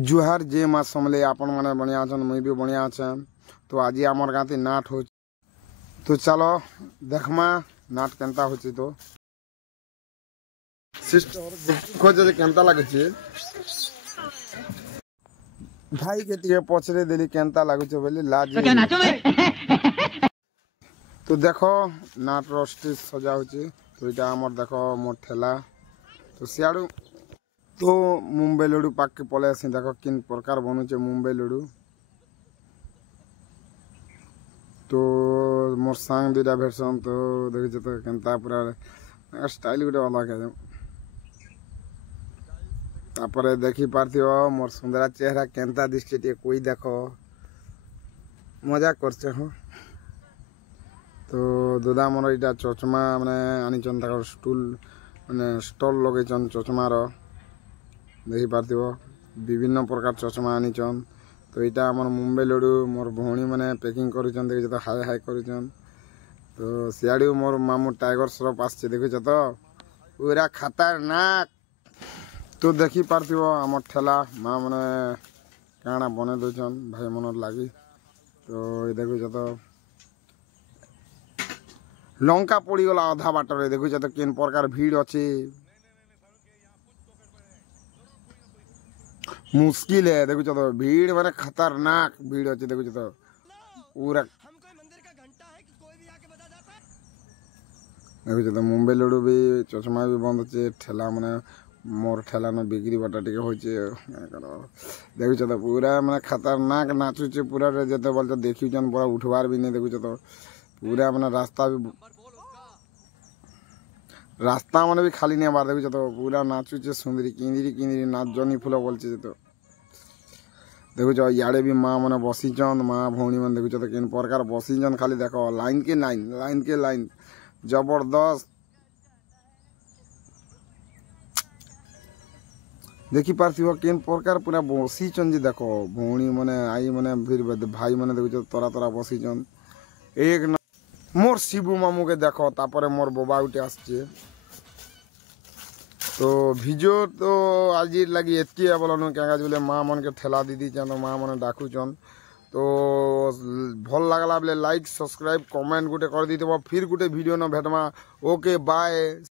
जुहार जे माँ समले आपण मैंने बढ़िया छन मुई भी बढ़िया अच्छे। तो आज आमर गाँव नाट हो तो चलो देखमा नाट केनता हो तो सिस्टर खोजे केनता लगे भाई के टे पचरे देली केनता लगुच बोली लाज तो देखो नाट स्टेज सजा हो तो यहाँ आमर देख मोर ठेला तो सियाड़ू तो मुंबई लड्डू पाक के पले आसी देख किन प्रकार बनुचे मुंबई लड्डू तो मोर सांग दुटा भेटसन तो देखिए तो केनता पूरा स्टाइल गोटे अलग है तापर देखी पार्थिव मोर सुंदरा चेहरा केनता दिशे टे कोई देखो मजा करछे हो तो दादा मोर इटा चचमा माने आनिचन ताकर स्टूल माने स्टॉल लगेचन चचमार देखी पार्थिव विभिन्न प्रकार चचमा आनिचन तो यहाँ आम मुंबई लड्डू मोर भौणी मैंने पैकिंग करुचन देखिए तो हाय हाय करुचन तो सियाड़ू मोर मामू टाइगर श्रॉफ आसचे देखिए तो पूरा खतरनाक तो देखी पार्थिव आम ठेला माँ मैंने काଣା बने दौन भाई मन लगी तो देखुच तो लंका पड़गला अधा बाटर देखुच तो केन प्रकार भीड़ अच्छी मुश्किल है देखुच तो भीड़ माने खतरनाक भीड़ अच्छी देखुच तो पूरा देखुच तो मुंबई लड्डू भी चचमा भी बंद अच्छे ठेला माने मोर ठेला न बिक्री बाटा टे हो देखुच तो पूरा माने खतरनाक नाचुचे पूरा जो बोलते देखीचन पूरा उठवार भी नहीं देखुच तो पूरा माने रास्ता माने भी खाली नहीं बार देखुच तो पूरा नाचुचे सुंदरी किंदरी किंदरी नाच जनी फूल बोलचे तो देखुच इे भी माँ मैंने बसीचन माँ भौणी मैंने देखुच तो किन प्रकार बसीचन खाली देख लाइन के लाइन जबरदस्त देखी पार्थिव किन प्रकार पूरा बसीचन जी देख भौणी मैंने आई मैंने फिर भाई मैंने देखुच तरा तरा बसीचन एक न मोर शिबू मामू के देख तापर मोर बोबा उठे आसचे तो भिडियो तो आज लगी एतकी बोलन क्या बोले माँ मन के ठेला दी दी तो माँ मन डाकुचन तो भल लगला बोले लाइक सब्सक्राइब कमेंट गोटे कर दी फिर गोटे वीडियो न भेटमा ओके बाय।